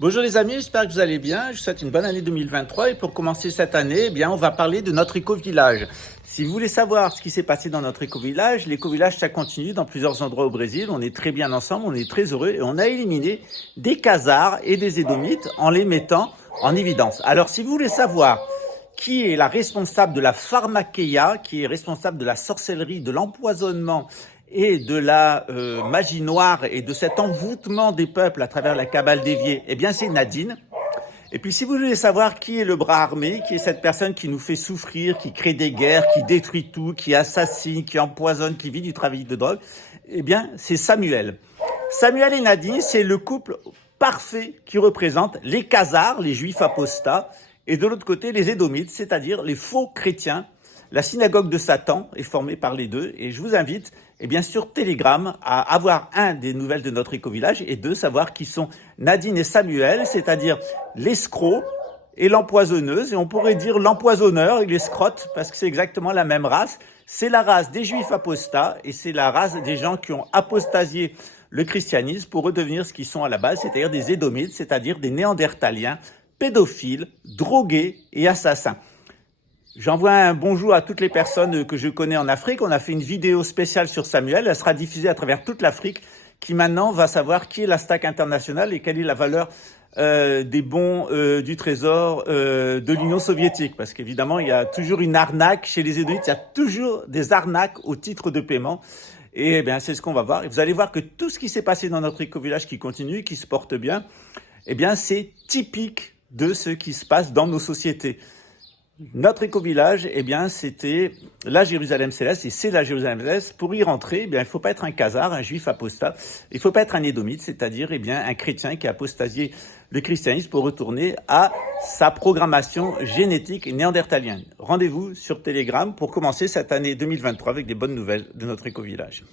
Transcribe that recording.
Bonjour les amis, j'espère que vous allez bien. Je vous souhaite une bonne année 2023 et pour commencer cette année, eh bien, on va parler de notre éco-village. Si vous voulez savoir ce qui s'est passé dans notre éco-village, l'éco-village ça continue dans plusieurs endroits au Brésil. On est très bien ensemble, on est très heureux et on a éliminé des khazars et des édomites en les mettant en évidence. Alors si vous voulez savoir qui est la responsable de la pharmakeia, qui est responsable de la sorcellerie, de l'empoisonnement et de la magie noire et de cet envoûtement des peuples à travers la cabale déviée, eh bien c'est Nadine. Et puis si vous voulez savoir qui est le bras armé, qui est cette personne qui nous fait souffrir, qui crée des guerres, qui détruit tout, qui assassine, qui empoisonne, qui vit du trafic de drogue, eh bien c'est Samuel. Samuel et Nadine, c'est le couple parfait qui représente les khazars, les juifs apostats, et de l'autre côté les édomites, c'est-à-dire les faux chrétiens. La synagogue de Satan est formée par les deux et je vous invite, sur Telegram à avoir des nouvelles de notre éco-village et deux, savoir qui sont Nadine et Samuel, c'est-à-dire l'escroc et l'empoisonneuse et on pourrait dire l'empoisonneur et l'escrotte parce que c'est exactement la même race. C'est la race des juifs apostats et c'est la race des gens qui ont apostasié le christianisme pour redevenir ce qu'ils sont à la base, c'est-à-dire des édomites, c'est-à-dire des néandertaliens, pédophiles, drogués et assassins. J'envoie un bonjour à toutes les personnes que je connais en Afrique. On a fait une vidéo spéciale sur Samuel. Elle sera diffusée à travers toute l'Afrique qui maintenant va savoir qui est la STAC internationale et quelle est la valeur des bons du trésor de l'Union soviétique. Parce qu'évidemment, il y a toujours une arnaque chez les édomites. Il y a toujours des arnaques au titre de paiement. Et c'est ce qu'on va voir. Et vous allez voir que tout ce qui s'est passé dans notre éco-village qui continue, qui se porte bien, c'est typique de ce qui se passe dans nos sociétés. Notre éco-village, c'était la Jérusalem céleste et c'est la Jérusalem céleste. Pour y rentrer, il ne faut pas être un khazar, un juif apostat. Il ne faut pas être un édomite, c'est-à-dire un chrétien qui a apostasié le christianisme pour retourner à sa programmation génétique néandertalienne. Rendez-vous sur Telegram pour commencer cette année 2023 avec des bonnes nouvelles de notre éco-village.